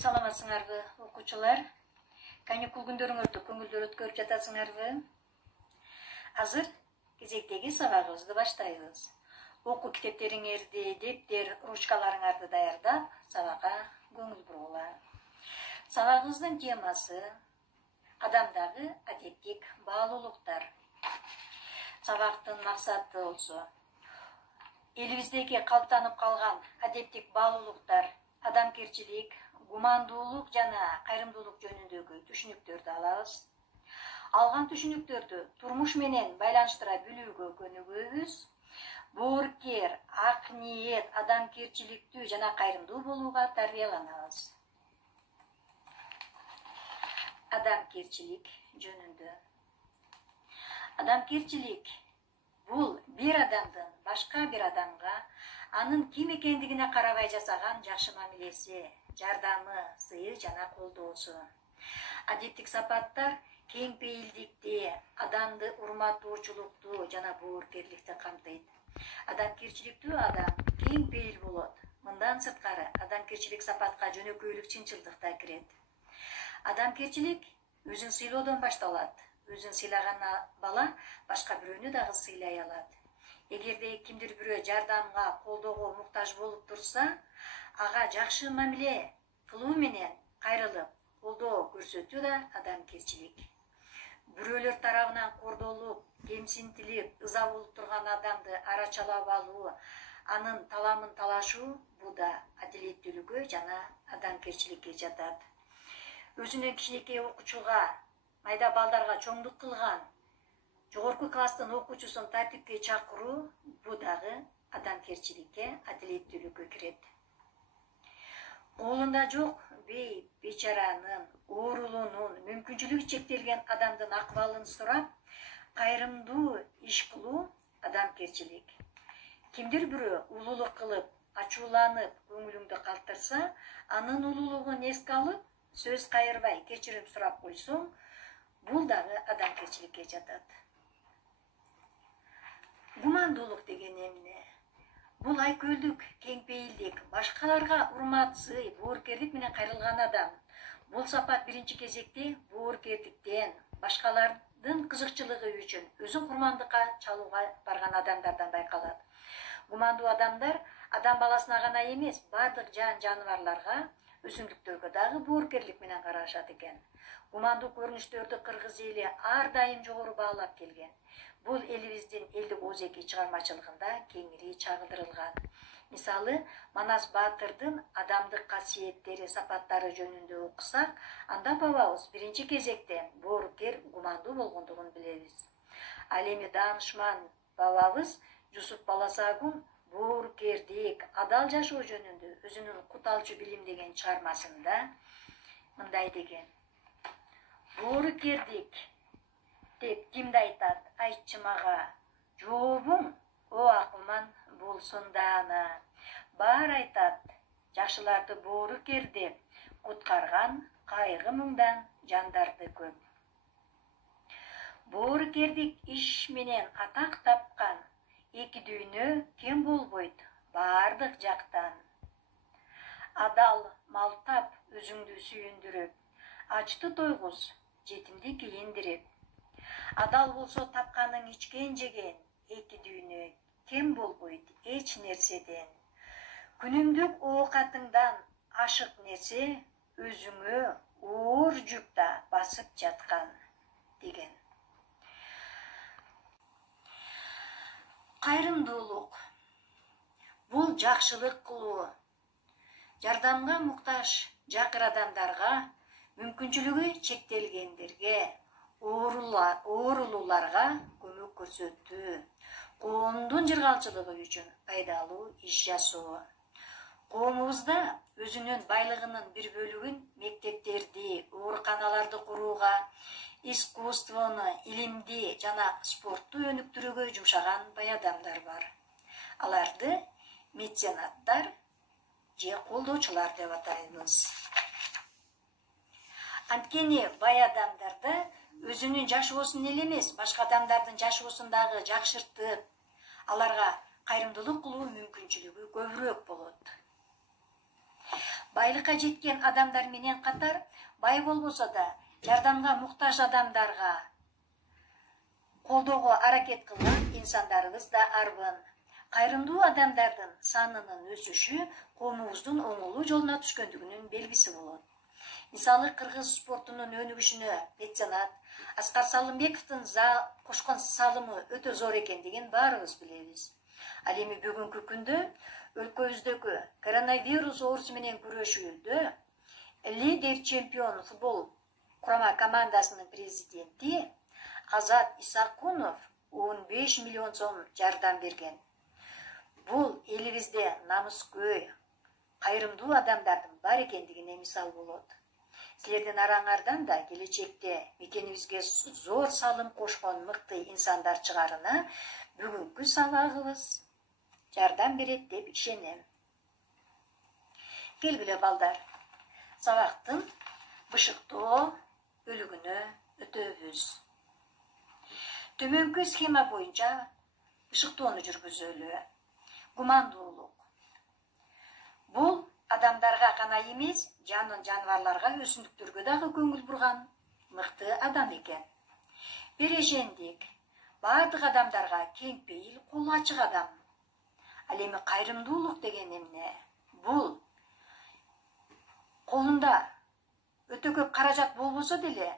Саламатсыңарбы окуучулар? Каникул күндөрүңөрдү көңүлдөр өткөрүп жатасыңарбы? Азыр кезектеги сабагыбызды баштайбыз. Окуу китептериңерди, дептер, ручкаларыңарды даярдап, сабакка көңүл бургула. Сабагыбыздын темасы адамдагы адептик баалуулуктар. Сабактын максаты болсо элибиздеги калыптанып калган адептик баалуулуктар, адамгерчилик, гумандуулук жана кайрымдуулук жөнүндөгү түшүнүктөрдү алабыз. Алган түшүнүктөрдү турмуш менен байланыштыра билүүгө көнүгөбүз. Боорукер, ак ниет, адамгерчиликтүү жана кайрымдуу болууга тарбияланабыз. Адамгерчилик жөнүндө. Адамгерчилик бул бир адамдын башка бир адамга анын ким экендигине карабай жасаган жакшы мамилеси, жардамы, сыйы жана колдоосу. Адептик сапаттар кең пейилдикти, адамды урматтоочулукту жана боорукерликти камтыйт. Адамгерчиликтүү адам кең пейил болот. Мындан сырткары адамгерчилик сапатка жөнөкөйлүк, чынчылдык да кирет. Адамгерчилик өзүн сыйлоодон башталат. Өзүн сыйлаган бала башка бирөөнү дагы сыйлай алат. Эгерде кимдир бирөө жардамга, колдоого муктаж болуп турса, ага жакшы мамиле кылуу менен кайрылып, колдоо көрсөтүү да адамгерчилик. Бирөөлөр тарабынан кордолуп, кемсинтилип, ыза болуп турган адамды арачалап алуу, анын таламын талашуу бул да адилеттүүлүккө жана адамгерчиликке жатат. Өзүнүн кичинекей окуучуга, майда балдарга чоңдук кылган, жогорку класстын окуучусун тартипке чакыруу бул дагы адамгерчиликке, адилеттүүлүккө кирет. Колунда жок бейчаранын, оорулуунун, мүмкүнчүлүгү чектелген адамдын акыбалын сурап, кайрымдуу иш кылуу адамгерчилик. Кимдир бирөө улуулук кылып, ачууланып, көңүлүңдү калтырса, анын улуулугун эске алып, сөз кайырбай кечирим сурап койсоң, бул дагы адамгерчиликке жатат. Гумандуулук деген эмне? Бул айкөлдүк, кеңпейилдик, башкаларга урмат, сый, боорукерлик менен кайрылган адам. Бул сапат биринчи кезекте боорукерликтен, башкалардын кызыкчылыгы үчүн өзүн курмандыкка чалууга барган адамдардан байкалат. Гумандуу адамдар адам баласына гана эмес, бардык жан-жаныбарларга, өсүмдүктөргө дагы боорукерлик менен карашат экен. Гумандуу көрүнүштөрдү кыргыз эли ар дайым жогору баалап келген. Бул элибиздин элдик оозеки чыгармачылыгында кеңири чагылдырылган. Мисалы, Манас Баатырдын адамдык касиеттери, сапаттары жөнүндө окусак, анда бабабыз биринчи кезекте боорукер, гумандуу болгондугун билебиз. Ал эми даанышман бабабыз Жусуп Баласагун боорукердик, адал жашоо жөнүндө өзүнүн Кут алчу билим деген чыгармасында мындай деген: боорукердик деп кимди айтат, айтчы мага, жообуң о акылман болсун даана. Баар айтат, жакшыларды боорукер деп, куткарган кайгы муңдан жандарды көп. Боорукердик иш менен атак тапкан, эки дүйнө кем болбойт баардык жактан. Адал малтап өзүңдү сүйүндүрүп, ачты тойгуз, жетимди кийиндирип. Адал болсо тапканың ичкен жеген, эки дүйнө кем болбойт эч нерседен. Күнүмдүк оокатыңдан ашык нерсе өзүңө оор жүк да басып жаткан деген. Кайрымдуулук бул жакшылык кылуу, жардамга муктаж жакыр адамдарга, мүмкүнчүлүгү чектелгендерге, оорулууларга көмөк көрсөтүү, коомдун жыргалчылыгы үчүн пайдалуу иш жасоо. Коомубузда өзүнүн байлыгынын бир бөлүгүн мектептерди, ооруканаларды курууга, искусствону, илимди жана спортту өнүктүрүүгө жумшаган бай адамдар бар. Аларды меценаттар же колдоочулар деп атайбыз. Анткени бай адамдарда өзүнүн жашоосун эле эмес, башка адамдардын жашоосун дагы жакшыртып, аларга кайрымдуулук кылуу мүмкүнчүлүгү көбүрөөк болот. Байлыкка жеткен адамдар менен катар, бай болбосо да жардамга муктаж адамдарга колдоого аракет кылган инсандарыбыз да арбын. Кайрымдуу адамдардын санынын өсүшү коомубуздун оңолуу жолуна түшкөндүгүнүн белгиси болот. Мисалы, кыргыз спортунун өнүгүшүнө меценат Аскар Салымбековдун кошкон салымы өтө зор экендигин баарыбыз билебиз. Ал эми бүгүнкү күндө өлкөбүздөгү коронавирус оорусу менен күрөшүүдө лидер чемпион футбол курама командасынын президенти Азат Исакунов 15 миллион сом жардам берген. Бул элибизде намыскөй, кайрымдуу адамдардын бар экендигине мисал болот. Силердин араңардан да келечекте мекенибизге зор салым кошкон мыкты инсандар чыгарына бүгүнкү сабагыбыз жардам берет деп ишенем. Келгиле балдар, сабактын бышыктоо бөлүгүнө өтөбүз. Төмөнкү схема боюнча бышыктоону жүргүзөлү. Гумандуулук. Бул адамдарга гана эмес, жаныбарларга, өсүмдүктөргө дагы көңүл бурган мыкты адам экен. Берешендик. Бардык адамдарга кең пейил, колу ачык адам. Ал эми кайрымдуулук деген эмне? Бул колунда өтө көп каражат болбосо деле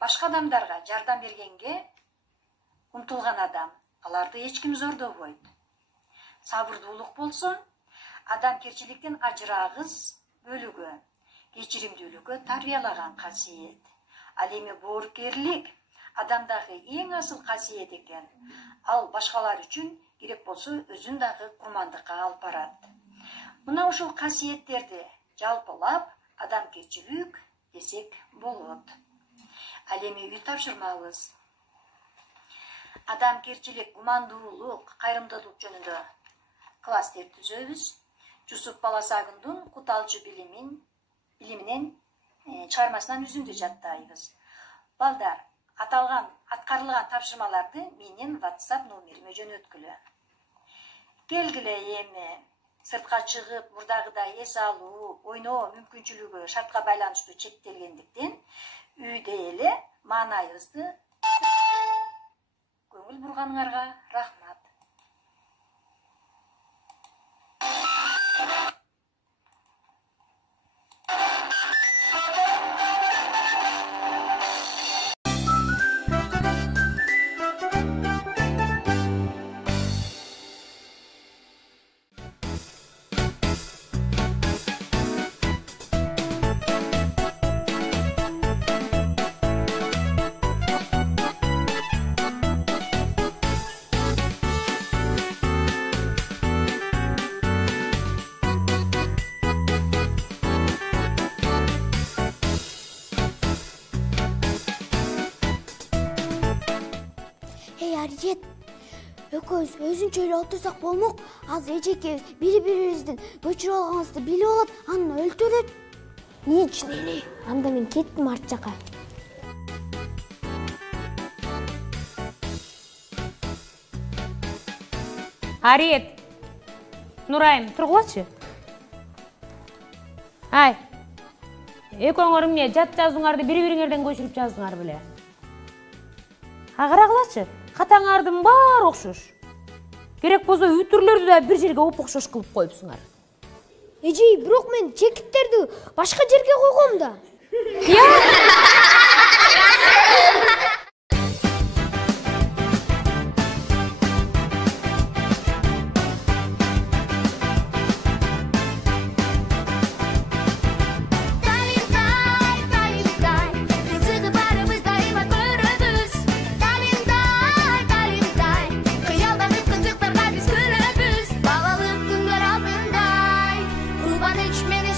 башка адамдарга жардам бергенге умтулган адам. Аларды эч ким зордобойт. Сабырдуулук болсо, адамгерчиликтин ажырагыс бөлүгү, кечиримдүүлүккө тарбиялаган касиет. Ал эми боорукерлик адамдагы эң асыл касиет экен. Ал башкалар үчүн керек болсо өзүн дагы курмандыкка алып барат. Мына ушул касиеттерди жалпылап адамгерчилик десек болот. Ал эми үй тапшырмабыз. Адамгерчилик, гумандуулук, кайрымдуулук жөнүндө класстер түзөбүз. Жусуп Баласагындын Куталчы билиминен чыгармасынан үзүндү жаттайбыз. Балдар, аткарылган тапшырмаларды менин WhatsApp номериме жөнөткүлө. Келгиле эми сыртка чыгып, мурдагыдай эс алуу, ойноо мүмкүнчүлүгү шартка байланыштуу чектелгендиктен үйдө эле маанайыбызды көңүл бурганыңарга рахмат. Арiyet, экөөбүз өзүнчө эле отурсак болмок. Азыр эжеке бири-бирибиздин көчүрүп алганыбызды билип алат, анан өлтүрөт. Эмне үчүн эле? Анда мен кеттим арт жака. Арiyet, Нурайым, тургулачы. Ай, экөөңөр эмне жат жазууңарды бири-бириңерден көчүрүп жаздыңар беле? Карагылачы. Катаңардын баары окшош. Керек болсо үтүрлөрдү да бир жерге окшош кылып коюпсуңар. Эже, бирок мен чекиттерди башка жерге койгом да. Içmeni